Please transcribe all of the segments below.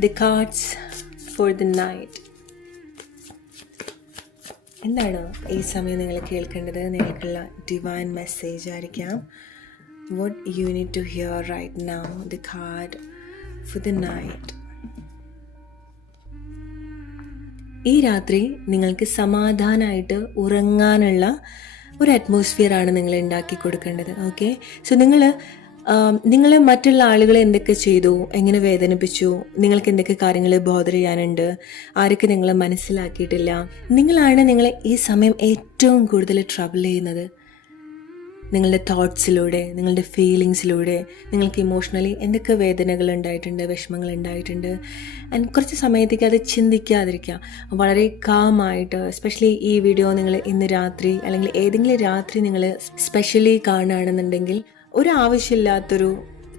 The cards for the night. എന്താണ് ഈ സമയം നിങ്ങൾ കേൾക്കേണ്ടത്? നിങ്ങൾക്കുള്ള ഡിവൈൻ മെസ്സേജ് ആയിരിക്കാം. What you need to hear right now. The card for the night. ഈ രാത്രി നിങ്ങൾക്ക് സമാധാനമായിട്ട് ഉറങ്ങാനുള്ള ഒരു അറ്റ്മോസ്ഫിയർ ആണ് നിങ്ങൾ ഉണ്ടാക്കി കൊടുക്കേണ്ടത്. ഓക്കെ, സോ നിങ്ങൾ മറ്റുള്ള ആളുകളെ എന്തൊക്കെ ചെയ്തു, എങ്ങനെ വേദനിപ്പിച്ചു, നിങ്ങൾക്ക് എന്തൊക്കെ കാര്യങ്ങൾ ബോധർ ചെയ്യാനുണ്ട്, ആരൊക്കെ നിങ്ങളെ മനസ്സിലാക്കിയിട്ടില്ല, നിങ്ങളാണ് നിങ്ങളെ ഈ സമയം ഏറ്റവും കൂടുതൽ ട്രബിൾ ചെയ്യുന്നത്. നിങ്ങളുടെ തോട്ട്സിലൂടെ, നിങ്ങളുടെ ഫീലിങ്സിലൂടെ നിങ്ങൾക്ക് ഇമോഷണലി എന്തൊക്കെ വേദനകൾ ഉണ്ടായിട്ടുണ്ട്, വിഷമങ്ങൾ ഉണ്ടായിട്ടുണ്ട്. ആൻഡ് കുറച്ച് സമയത്തേക്ക് അത് ചിന്തിക്കാതിരിക്കുക. വളരെ കാമായിട്ട്, എസ്പെഷ്യലി ഈ വീഡിയോ നിങ്ങൾ ഇന്ന് രാത്രി അല്ലെങ്കിൽ ഏതെങ്കിലും രാത്രി നിങ്ങൾ സ്പെഷ്യലി കാണുകയാണെന്നുണ്ടെങ്കിൽ ഒരു ആവശ്യമില്ലാത്തൊരു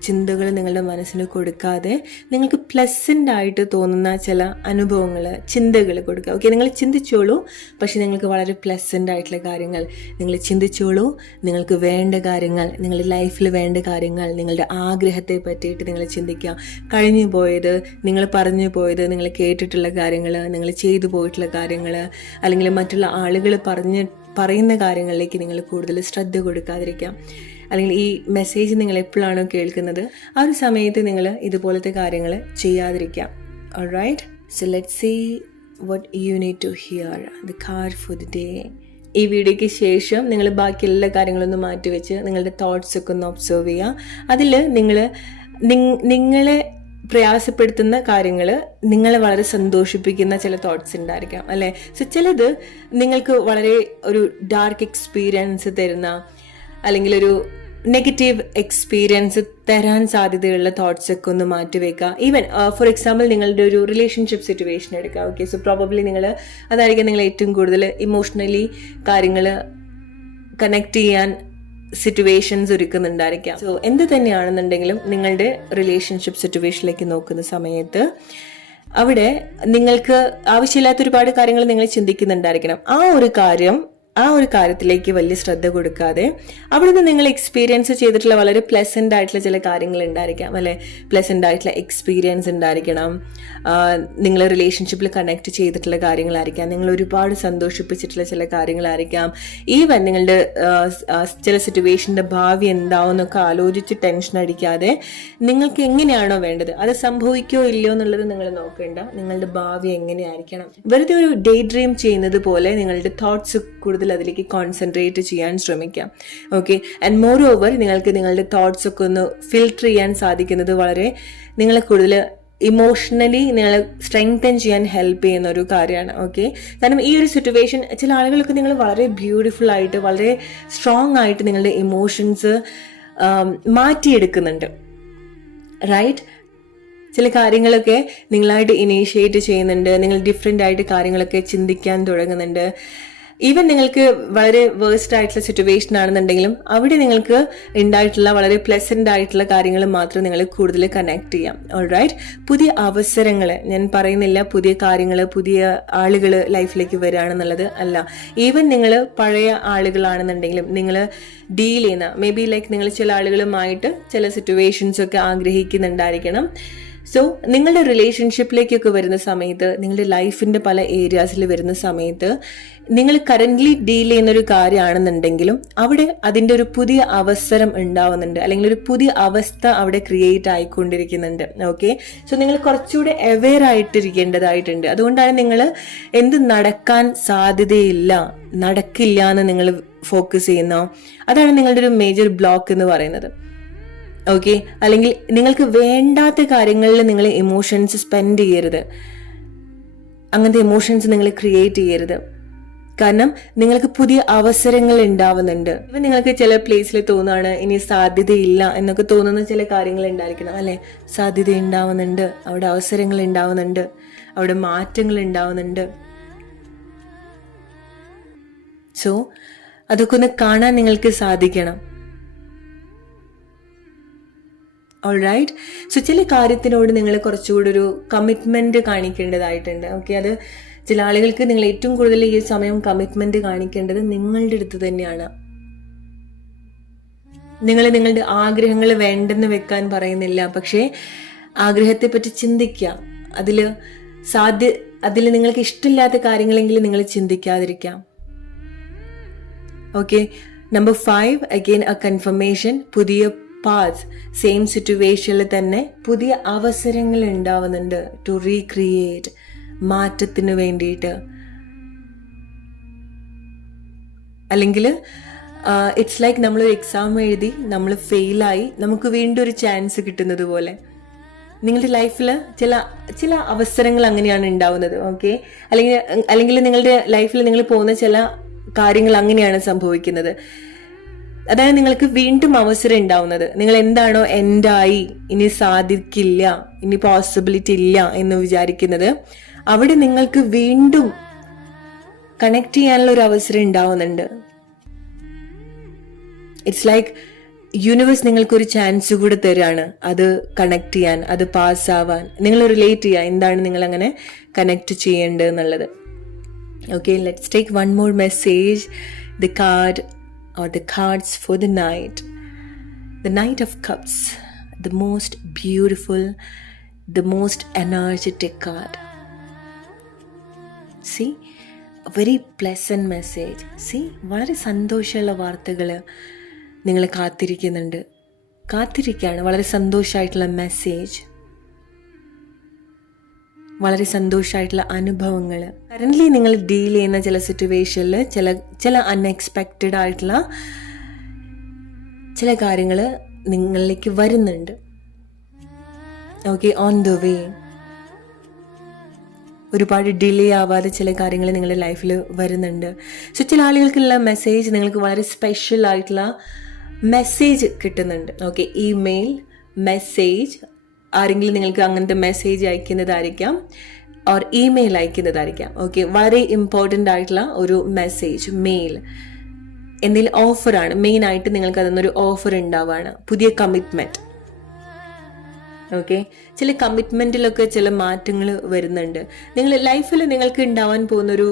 ചിന്തകൾ നിങ്ങളുടെ മനസ്സിന് കൊടുക്കാതെ നിങ്ങൾക്ക് പ്ലസൻ്റ് ആയിട്ട് തോന്നുന്ന ചില അനുഭവങ്ങൾ, ചിന്തകൾ കൊടുക്കുക. ഓക്കെ, നിങ്ങൾ ചിന്തിച്ചോളൂ, പക്ഷെ നിങ്ങൾക്ക് വളരെ പ്ലസൻ്റ് ആയിട്ടുള്ള കാര്യങ്ങൾ നിങ്ങൾ ചിന്തിച്ചോളൂ. നിങ്ങൾക്ക് വേണ്ട കാര്യങ്ങൾ, നിങ്ങളുടെ ലൈഫിൽ വേണ്ട കാര്യങ്ങൾ, നിങ്ങളുടെ ആഗ്രഹത്തെ പറ്റിയിട്ട് നിങ്ങൾ ചിന്തിക്കുക. കഴിഞ്ഞു പോയത്, നിങ്ങൾ പറഞ്ഞു പോയത്, നിങ്ങൾ കേട്ടിട്ടുള്ള കാര്യങ്ങൾ, നിങ്ങൾ ചെയ്തു പോയിട്ടുള്ള കാര്യങ്ങൾ, അല്ലെങ്കിൽ മറ്റുള്ള ആളുകൾ പറയുന്ന കാര്യങ്ങളിലേക്ക് നിങ്ങൾ കൂടുതൽ ശ്രദ്ധ കൊടുക്കാതിരിക്കാം. അല്ലെങ്കിൽ ഈ മെസ്സേജ് നിങ്ങൾ എപ്പോഴാണോ കേൾക്കുന്നത് ആ ഒരു സമയത്ത് നിങ്ങൾ ഇതുപോലത്തെ കാര്യങ്ങൾ ചെയ്യാതിരിക്കാം. Alright, so let's see what you need to hear. The card for the day. ഈ വീഡിയോയ്ക്ക് ശേഷം നിങ്ങൾ ബാക്കി എല്ലാ കാര്യങ്ങളൊന്നും മാറ്റിവെച്ച് നിങ്ങളുടെ തോട്ട്സ് ഒക്കെ ഒന്ന് ഒബ്സർവ് ചെയ്യുക. അതിൽ നിങ്ങളെ പ്രയാസപ്പെടുത്തുന്ന കാര്യങ്ങൾ, നിങ്ങളെ വളരെ സന്തോഷിപ്പിക്കുന്ന ചില തോട്ട്സ് ഉണ്ടായിരിക്കാം അല്ലേ. സോ ചിലത് നിങ്ങൾക്ക് വളരെ ഒരു ഡാർക്ക് എക്സ്പീരിയൻസ് തരുന്ന അല്ലെങ്കിൽ ഒരു നെഗറ്റീവ് എക്സ്പീരിയൻസ് തരാൻ സാധ്യതയുള്ള തോട്ട്സ് ഒക്കെ ഒന്ന് മാറ്റിവെക്കുക. ഈവൻ ഫോർ എക്സാമ്പിൾ നിങ്ങളുടെ ഒരു റിലേഷൻഷിപ്പ് സിറ്റുവേഷൻ എടുക്കുക. ഓക്കെ, സോ പ്രോബബ്ലി അതായിരിക്കും നിങ്ങൾ ഏറ്റവും കൂടുതൽ ഇമോഷണലി കാര്യങ്ങൾ കണക്ട് ചെയ്യാൻ സിറ്റുവേഷൻസ് ഒരുക്കുന്നുണ്ടായിരിക്കാം. സോ എന്ത് തന്നെയാണെന്നുണ്ടെങ്കിലും നിങ്ങളുടെ റിലേഷൻഷിപ്പ് സിറ്റുവേഷനിലേക്ക് നോക്കുന്ന സമയത്ത് അവിടെ നിങ്ങൾക്ക് ആവശ്യമില്ലാത്ത ഒരുപാട് കാര്യങ്ങൾ നിങ്ങൾ ചിന്തിക്കുന്നുണ്ടായിരിക്കണം. ആ ഒരു കാര്യത്തിലേക്ക് വലിയ ശ്രദ്ധ കൊടുക്കാതെ അവിടുന്ന് നിങ്ങൾ എക്സ്പീരിയൻസ് ചെയ്തിട്ടുള്ള വളരെ പ്ലസൻ്റ് ആയിട്ടുള്ള ചില കാര്യങ്ങൾ ഉണ്ടായിരിക്കാം അല്ലെ. പ്ലസൻ്റ് ആയിട്ടുള്ള എക്സ്പീരിയൻസ് ഉണ്ടായിരിക്കണം. നിങ്ങൾ റിലേഷൻഷിപ്പിൽ കണക്ട് ചെയ്തിട്ടുള്ള കാര്യങ്ങളായിരിക്കാം. നിങ്ങൾ ഒരുപാട് സന്തോഷിപ്പിച്ചിട്ടുള്ള ചില കാര്യങ്ങളായിരിക്കാം. ഈവൻ നിങ്ങളുടെ ചില സിറ്റുവേഷൻ്റെ ഭാവി എന്താവും എന്നൊക്കെ ആലോചിച്ച് ടെൻഷൻ അടിക്കാതെ നിങ്ങൾക്ക് എങ്ങനെയാണോ വേണ്ടത് അത് സംഭവിക്കോ ഇല്ലയോ എന്നുള്ളത് നിങ്ങൾ നോക്കേണ്ട. നിങ്ങളുടെ ഭാവി എങ്ങനെയായിരിക്കണം. വെറുതെ ഒരു ഡേ ഡ്രീം ചെയ്യുന്നത് പോലെ നിങ്ങളുടെ തോട്ട്സ് കൂടുതൽ അതിലേക്ക് കോൺസെൻട്രേറ്റ് ചെയ്യാൻ ശ്രമിക്കാം. ഓക്കെ, ആൻഡ് മോർ ഓവർ നിങ്ങൾക്ക് നിങ്ങളുടെ തോട്ട്സ് ഒക്കെ ഒന്ന് ഫിൽട്ടർ ചെയ്യാൻ സാധിക്കുന്നത് വളരെ നിങ്ങളെ കൂടുതൽ ഇമോഷണലി നിങ്ങളെ സ്ട്രെങ്തൻ ചെയ്യാൻ ഹെൽപ്പ് ചെയ്യുന്ന ഒരു കാര്യമാണ്. ഓക്കെ, കാരണം ഈ ഒരു സിറ്റുവേഷൻ ചില ആളുകൾക്ക് നിങ്ങൾ വളരെ ബ്യൂട്ടിഫുൾ ആയിട്ട്, വളരെ സ്ട്രോങ് ആയിട്ട് നിങ്ങളുടെ ഇമോഷൻസ് മാറ്റിയെടുക്കുന്നുണ്ട്. റൈറ്റ്, ചില കാര്യങ്ങളൊക്കെ നിങ്ങളായിട്ട് ഇനീഷ്യേറ്റ് ചെയ്യുന്നുണ്ട്. നിങ്ങൾ ഡിഫറെൻ്റ് ആയിട്ട് കാര്യങ്ങളൊക്കെ ചിന്തിക്കാൻ തുടങ്ങുന്നുണ്ട്. ഈവൻ നിങ്ങൾക്ക് വളരെ വേഴ്സ്റ്റ് ആയിട്ടുള്ള സിറ്റുവേഷൻ ആണെന്നുണ്ടെങ്കിലും അവിടെ നിങ്ങൾക്ക് ഉണ്ടായിട്ടുള്ള വളരെ പ്ലസൻ്റ് ആയിട്ടുള്ള കാര്യങ്ങൾ മാത്രം നിങ്ങൾ കൂടുതൽ കണക്ട് ചെയ്യാം. ഓൾറൈറ്റ്, പുതിയ അവസരങ്ങൾ, ഞാൻ പറയുന്നില്ല പുതിയ കാര്യങ്ങൾ, പുതിയ ആളുകൾ ലൈഫിലേക്ക് വരികയാണെന്നുള്ളത് അല്ല. ഈവൻ നിങ്ങൾ പഴയ ആളുകളാണെന്നുണ്ടെങ്കിലും നിങ്ങൾ ഡീൽ ചെയ്യുന്ന മേ ബി ലൈക്ക് നിങ്ങൾ ചില ആളുകളുമായിട്ട് ചില സിറ്റുവേഷൻസ് ഒക്കെ ആഗ്രഹിക്കുന്നുണ്ടായിരിക്കണം. സോ നിങ്ങളുടെ റിലേഷൻഷിപ്പിലേക്കൊക്കെ വരുന്ന സമയത്ത്, നിങ്ങളുടെ ലൈഫിൻ്റെ പല ഏരിയാസിൽ വരുന്ന സമയത്ത് നിങ്ങൾ കറൻ്റ്ലി ഡീൽ ചെയ്യുന്നൊരു കാര്യമാണെന്നുണ്ടെങ്കിലും അവിടെ അതിൻ്റെ ഒരു പുതിയ അവസരം ഉണ്ടാവുന്നുണ്ട്, അല്ലെങ്കിൽ ഒരു പുതിയ അവസ്ഥ അവിടെ ക്രിയേറ്റ് ആയിക്കൊണ്ടിരിക്കുന്നുണ്ട്. ഓക്കെ, സോ നിങ്ങൾ കുറച്ചുകൂടെ അവെയർ ആയിട്ടിരിക്കേണ്ടതായിട്ടുണ്ട്. അതുകൊണ്ടാണ് നിങ്ങൾ എന്ത് നടക്കാൻ സാധ്യതയില്ല, നടക്കില്ല എന്ന് നിങ്ങൾ ഫോക്കസ് ചെയ്യുന്നോ അതാണ് നിങ്ങളുടെ ഒരു മേജർ ബ്ലോക്ക് എന്ന് പറയുന്നത്. ഓക്കെ, അല്ലെങ്കിൽ നിങ്ങൾക്ക് വേണ്ടാത്ത കാര്യങ്ങളിൽ നിങ്ങൾ ഇമോഷൻസ് സ്പെൻഡ് ചെയ്യരുത്. അങ്ങനത്തെ ഇമോഷൻസ് നിങ്ങൾ ക്രിയേറ്റ് ചെയ്യരുത്. കാരണം നിങ്ങൾക്ക് പുതിയ അവസരങ്ങൾ ഉണ്ടാവുന്നുണ്ട്. ഇപ്പം നിങ്ങൾക്ക് ചില പ്ലേസിൽ തോന്നുകയാണ് ഇനി സാധ്യതയില്ല എന്നൊക്കെ തോന്നുന്ന ചില കാര്യങ്ങൾ ഉണ്ടായിരിക്കണം അല്ലെ. സാധ്യത ഉണ്ടാവുന്നുണ്ട്, അവിടെ അവസരങ്ങൾ ഉണ്ടാവുന്നുണ്ട്, അവിടെ മാറ്റങ്ങൾ ഉണ്ടാവുന്നുണ്ട്. സോ അതൊക്കെ ഒന്ന് കാണാൻ നിങ്ങൾക്ക് സാധിക്കണം. ഓൾറൈറ്റ്, സോ ചില കാര്യത്തിനോട് നിങ്ങൾ കുറച്ചുകൂടി ഒരു കമ്മിറ്റ്മെന്റ് കാണിക്കേണ്ടതായിട്ടുണ്ട്. ഓക്കെ, അത് ചില ആളുകൾക്ക് നിങ്ങൾ ഏറ്റവും കൂടുതൽ ഈ സമയം കമ്മിറ്റ്മെന്റ് കാണിക്കേണ്ടത് നിങ്ങളുടെ അടുത്ത് തന്നെയാണ്. നിങ്ങൾ നിങ്ങളുടെ ആഗ്രഹങ്ങൾ വേണ്ടെന്ന് വെക്കാൻ പറയുന്നില്ല, പക്ഷേ ആഗ്രഹത്തെ പറ്റി ചിന്തിക്കുക. അതിൽ നിങ്ങൾക്ക് ഇഷ്ടമില്ലാത്ത കാര്യങ്ങളെങ്കിലും നിങ്ങൾ ചിന്തിക്കാതിരിക്കാം. Okay. Number 5, again a confirmation. പുതിയ പാത്ത്, സെയിം സിറ്റുവേഷനിൽ തന്നെ പുതിയ അവസരങ്ങൾ ഉണ്ടാവുന്നുണ്ട് ടു റീക്രിയേറ്റ്, മാറ്റത്തിന് വേണ്ടിയിട്ട്. അല്ലെങ്കിൽ ഇറ്റ്സ് ലൈക്ക് നമ്മളൊരു എക്സാം എഴുതി നമ്മൾ ഫെയിലായി, നമുക്ക് വീണ്ടും ഒരു ചാൻസ് കിട്ടുന്നത് പോലെ. നിങ്ങളുടെ ലൈഫിൽ ചില അവസരങ്ങൾ അങ്ങനെയാണ് ഉണ്ടാവുന്നത്. ഓക്കെ. അല്ലെങ്കിൽ നിങ്ങളുടെ ലൈഫിൽ നിങ്ങൾ പോകുന്ന ചില കാര്യങ്ങൾ അങ്ങനെയാണ് സംഭവിക്കുന്നത്. അതായത് നിങ്ങൾക്ക് വീണ്ടും അവസരം ഉണ്ടാവുന്നത്. നിങ്ങൾ എന്താണോ എൻഡായി, ഇനി സാധിക്കില്ല, ഇനി പോസിബിലിറ്റി ഇല്ല എന്ന് വിചാരിക്കുന്നത്, അവിടെ നിങ്ങൾക്ക് വീണ്ടും കണക്ട് ചെയ്യാനുള്ള ഒരു അവസരം ഉണ്ടാവുന്നുണ്ട്. ഇറ്റ്സ് ലൈക്ക് യൂണിവേഴ്സ് നിങ്ങൾക്കൊരു ചാൻസ് കൂടെ തരാണ് അത് കണക്ട് ചെയ്യാൻ, അത് പാസ്സാവാൻ, നിങ്ങൾ റിലേറ്റ് ചെയ്യുക എന്താണ് നിങ്ങൾ അങ്ങനെ കണക്ട് ചെയ്യേണ്ടത് എന്നുള്ളത്. Okay, let's take one more message. The card or the cards for the night. The Knight of Cups, the most beautiful, the most energetic card. See, a very pleasant message. See, വളരെ സന്തോഷമുള്ള വാർത്തകൾ നിങ്ങൾ കാത്തിരിക്കുകയാണ്. വളരെ സന്തോഷമായിട്ടുള്ള message, വളരെ സന്തോഷമായിട്ടുള്ള അനുഭവങ്ങൾ. Currently നിങ്ങൾ deal ചെയ്യുന്ന ചില സിറ്റുവേഷനിൽ ചില അൺഎക്സ്പെക്റ്റഡ് ആയിട്ടുള്ള ചില കാര്യങ്ങൾ നിങ്ങളിലേക്ക് വരുന്നുണ്ട്. Okay, on the way. ഒരുപാട് ഡിലേ ആവാതെ ചില കാര്യങ്ങൾ നിങ്ങളുടെ ലൈഫിൽ വരുന്നുണ്ട്. സോ ചില ആളുകൾക്കുള്ള മെസ്സേജ്, നിങ്ങൾക്ക് വളരെ സ്പെഷ്യൽ ആയിട്ടുള്ള മെസ്സേജ് കിട്ടുന്നുണ്ട്. ഓക്കെ, ഇമെയിൽ മെസ്സേജ്, ആരെങ്കിലും നിങ്ങൾക്ക് അങ്ങനത്തെ മെസ്സേജ് അയക്കുന്നതായിരിക്കാം, ഓർ ഇമെയിൽ അയക്കുന്നതായിരിക്കാം. ഓക്കെ, വളരെ ഇമ്പോർട്ടൻ്റ് ആയിട്ടുള്ള ഒരു മെസ്സേജ്, മെയിൽ. എന്തെങ്കിലും ഓഫറാണ്, മെയിനായിട്ട് നിങ്ങൾക്ക് അതിനൊരു ഓഫർ ഉണ്ടാവുകയാണ്, പുതിയ കമ്മിറ്റ്മെൻറ്റ്. ഓക്കെ, ചില കമ്മിറ്റ്മെൻറ്റിലൊക്കെ ചില മാറ്റങ്ങൾ വരുന്നുണ്ട്. നിങ്ങൾ ലൈഫിൽ നിങ്ങൾക്ക് ഉണ്ടാവാൻ പോകുന്നൊരു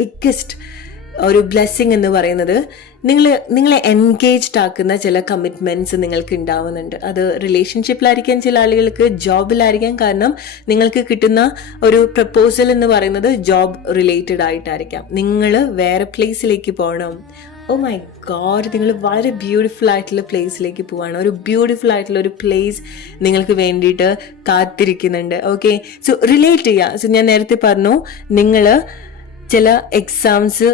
ബിഗ്ഗസ്റ്റ് ഒരു ബ്ലെസ്സിങ് എന്ന് പറയുന്നത് നിങ്ങളെ എൻഗേജ്ഡ് ആക്കുന്ന ചില കമ്മിറ്റ്മെൻറ്റ്സ് നിങ്ങൾക്ക് ഉണ്ടാവുന്നുണ്ട്. അത് റിലേഷൻഷിപ്പിലായിരിക്കാം, ചില ആളുകൾക്ക് ജോബിലായിരിക്കാം. കാരണം നിങ്ങൾക്ക് കിട്ടുന്ന ഒരു പ്രപ്പോസൽ എന്ന് പറയുന്നത് ജോബ് റിലേറ്റഡ് ആയിട്ടായിരിക്കാം. നിങ്ങൾ വേറെ പ്ലേസിലേക്ക് പോകണം. ഓ മൈ ഗോഡ്, നിങ്ങൾ വളരെ ബ്യൂട്ടിഫുൾ ആയിട്ടുള്ള പ്ലേസിലേക്ക് പോവാണ്. ഒരു ബ്യൂട്ടിഫുൾ ആയിട്ടുള്ള ഒരു പ്ലേസ് നിങ്ങൾക്ക് വേണ്ടിയിട്ട് കാത്തിരിക്കുന്നുണ്ട്. ഓക്കെ, സോ റിലേറ്റ് ചെയ്യുക. സോ ഞാൻ നേരത്തെ പറഞ്ഞു, നിങ്ങൾ ചില എക്സാംസ്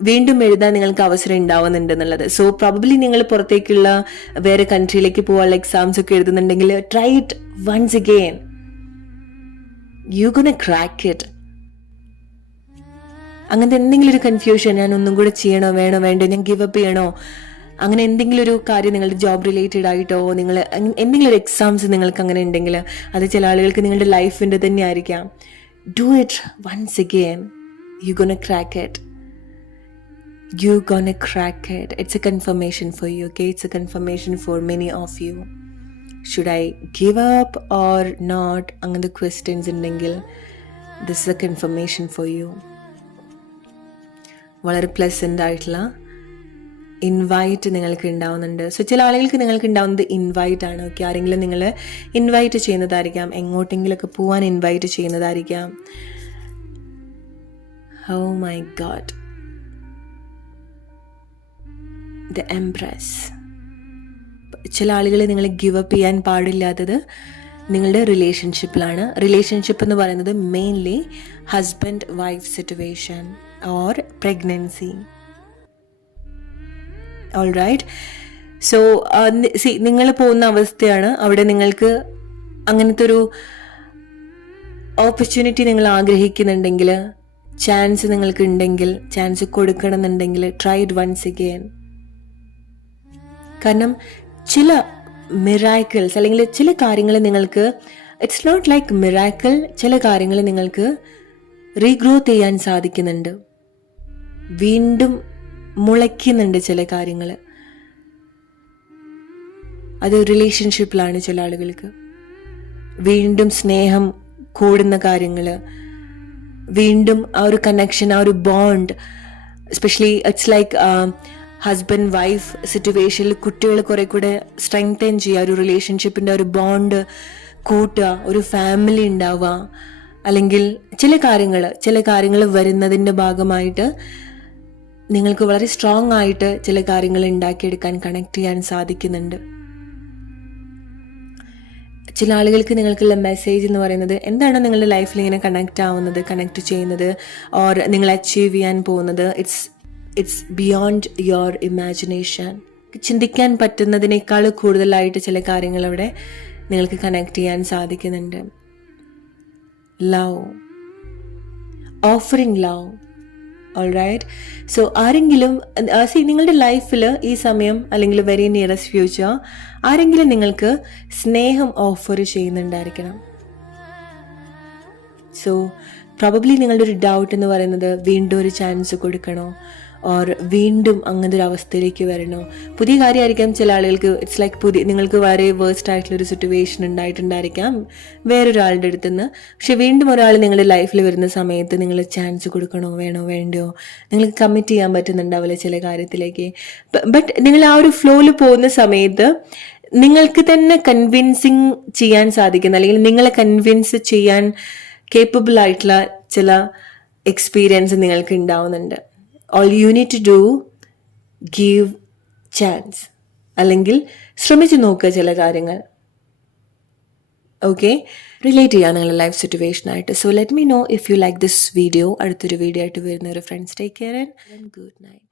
വീണ്ടും എഴുതാൻ നിങ്ങൾക്ക് അവസരം ഉണ്ടാവുന്നുണ്ട് എന്നുള്ളത്. സോ പ്രോബബ്ലി നിങ്ങൾ പുറത്തേക്കുള്ള വേറെ കൺട്രിയിലേക്ക് പോകാനുള്ള എക്സാംസ് ഒക്കെ എഴുതുന്നുണ്ടെങ്കിൽ try it once again. You gonna crack it. അങ്ങനത്തെ എന്തെങ്കിലും ഒരു കൺഫ്യൂഷൻ, ഞാൻ ഒന്നും കൂടെ ചെയ്യണോ വേണോ ഞാൻ ഗിവ് അപ്പ് ചെയ്യണോ, അങ്ങനെ എന്തെങ്കിലും ഒരു കാര്യം നിങ്ങളുടെ ജോബ് റിലേറ്റഡ് ആയിട്ടോ, നിങ്ങൾ എന്തെങ്കിലും ഒരു എക്സാംസ് നിങ്ങൾക്ക് അങ്ങനെ ഉണ്ടെങ്കിൽ, അത് ചില ആളുകൾക്ക് നിങ്ങളുടെ ലൈഫിൻ്റെ തന്നെ ആയിരിക്കാം. Do it once again. You're gonna crack it. You're gonna crack it. It's a confirmation for you, okay? It's a confirmation for many of you. Should I give up or not? Angante questions undengil, this is a confirmation for you. വളരെ pleasant ആയിട്ടുള്ള invite നിങ്ങൾക്ക് ഉണ്ടാവുന്നുണ്ട്. So ചില ആളുകൾക്ക് നിങ്ങൾക്ക് ഉണ്ടാവുന്നത് invite ആണ്. Okay, ആരെങ്കിലും നിങ്ങൾ ഇൻവൈറ്റ് ചെയ്യുന്നതായിരിക്കാം, എങ്ങോട്ടെങ്കിലൊക്കെ പോകാൻ invite ചെയ്യുന്നതായിരിക്കാം. Oh my God. The Empress. ചില ആളുകൾ നിങ്ങൾ ഗിവ് അപ്പ് ചെയ്യാൻ പാടില്ലാത്തത് നിങ്ങളുടെ റിലേഷൻഷിപ്പിലാണ്. റിലേഷൻഷിപ്പ് എന്ന് പറയുന്നത് mainly husband wife situation or pregnancy. All right. So നിങ്ങൾ പോകുന്ന അവസ്ഥയാണ്. അവിടെ നിങ്ങൾക്ക് അങ്ങനത്തെ ഒരു ഓപ്പർച്യൂണിറ്റി നിങ്ങൾ ആഗ്രഹിക്കുന്നുണ്ടെങ്കിൽ, ചാൻസ് നിങ്ങൾക്ക് ഉണ്ടെങ്കിൽ, ചാൻസ് കൊടുക്കണമെന്നുണ്ടെങ്കിൽ ട്രൈ ഇറ്റ് വൺസ് അഗെയിൻ. കാരണം ചില മിറാക്കിൾസ് അല്ലെങ്കിൽ ചില കാര്യങ്ങൾ നിങ്ങൾക്ക്, ഇറ്റ്സ് നോട്ട് ലൈക്ക് മിറാക്കിൾ, ചില കാര്യങ്ങൾ നിങ്ങൾക്ക് റീഗ്രോത്ത് ചെയ്യാൻ സാധിക്കുന്നുണ്ട്, വീണ്ടും മുളയ്ക്കുന്നുണ്ട് ചില കാര്യങ്ങൾ. അത് റിലേഷൻഷിപ്പിലാണ്. ചില ആളുകൾക്ക് വീണ്ടും സ്നേഹം കൂടുന്ന കാര്യങ്ങൾ, വീണ്ടും ആ ഒരു കണക്ഷൻ, ആ ഒരു bond, especially it's like husband wife സിറ്റുവേഷനിൽ കുട്ടികൾ കുറെ കൂടെ സ്ട്രെങ്തൻ ചെയ്യുക, ഒരു റിലേഷൻഷിപ്പിൻ്റെ ഒരു ബോണ്ട് കൂട്ടുക, ഒരു ഫാമിലി ഉണ്ടാവുക, അല്ലെങ്കിൽ ചില കാര്യങ്ങൾ വരുന്നതിൻ്റെ ഭാഗമായിട്ട് നിങ്ങൾക്ക് വളരെ സ്ട്രോങ് ആയിട്ട് ചില കാര്യങ്ങൾ ഉണ്ടാക്കിയെടുക്കാൻ, കണക്ട് ചെയ്യാൻ സാധിക്കുന്നുണ്ട്. ചില ആളുകൾക്ക് നിങ്ങൾക്കുള്ള മെസ്സേജ് എന്ന് പറയുന്നത് എന്താണ് നിങ്ങളുടെ ലൈഫിൽ ഇങ്ങനെ കണക്ട് ചെയ്യുന്നത് ഓർ നിങ്ങൾ അച്ചീവ് ചെയ്യാൻ പോകുന്നത്, ഇറ്റ്സ് ബിയോണ്ട് യുവർ ഇമാജിനേഷൻ. ചിന്തിക്കാൻ പറ്റുന്നതിനേക്കാൾ കൂടുതലായിട്ട് ചില കാര്യങ്ങൾ അവിടെ നിങ്ങൾക്ക് കണക്ട് ചെയ്യാൻ സാധിക്കുന്നുണ്ട്. Love, offering love. Alright. So ആരെങ്കിലും നിങ്ങളുടെ ലൈഫിൽ ഈ സമയം അല്ലെങ്കിൽ വെരി നിയറസ്റ്റ് ഫ്യൂച്ചർ ആരെങ്കിലും നിങ്ങൾക്ക് സ്നേഹം ഓഫർ ചെയ്യുന്നുണ്ടായിരിക്കണം. സോ പ്രോബബ്ലി നിങ്ങളുടെ ഒരു ഡൗട്ട് എന്ന് പറയുന്നത് വീണ്ടും ഒരു ചാൻസ് കൊടുക്കണോ ഓർ വീണ്ടും അങ്ങനത്തെ ഒരു അവസ്ഥയിലേക്ക് വരണോ. പുതിയ കാര്യമായിരിക്കാം ചില ആളുകൾക്ക്. ഇറ്റ്സ് ലൈക്ക് നിങ്ങൾക്ക് വളരെ വേഴ്സ്റ്റ് ആയിട്ടുള്ളൊരു സിറ്റുവേഷൻ ഉണ്ടായിട്ടുണ്ടായിരിക്കാം വേറൊരാളുടെ അടുത്ത് നിന്ന്. പക്ഷെ വീണ്ടും ഒരാൾ നിങ്ങളുടെ ലൈഫിൽ വരുന്ന സമയത്ത് നിങ്ങൾ ചാൻസ് കൊടുക്കണോ വേണ്ടയോ, നിങ്ങൾക്ക് കമ്മിറ്റ് ചെയ്യാൻ പറ്റുന്നുണ്ടാവില്ല ചില കാര്യത്തിലേക്ക്. ബട്ട് നിങ്ങൾ ആ ഒരു ഫ്ലോയിൽ പോകുന്ന സമയത്ത് നിങ്ങൾക്ക് തന്നെ കൺവിൻസിങ് ചെയ്യാൻ സാധിക്കുന്ന, അല്ലെങ്കിൽ നിങ്ങളെ കൺവിൻസ് ചെയ്യാൻ കേപ്പബിൾ ആയിട്ടുള്ള ചില എക്സ്പീരിയൻസ് നിങ്ങൾക്ക് ഉണ്ടാവുന്നുണ്ട്. All you need to do, give chance. അല്ലെങ്കിൽ ശ്രമിച്ചു നോക്കുക ചില കാര്യങ്ങൾ. ഓക്കെ, റിലേറ്റ് ചെയ്യാം നിങ്ങളുടെ ലൈഫ് സിറ്റുവേഷനായിട്ട്. So let me know if you like this video. അടുത്തൊരു വീഡിയോ ആയിട്ട് വരുന്ന ഒരു friends. Take care and good night.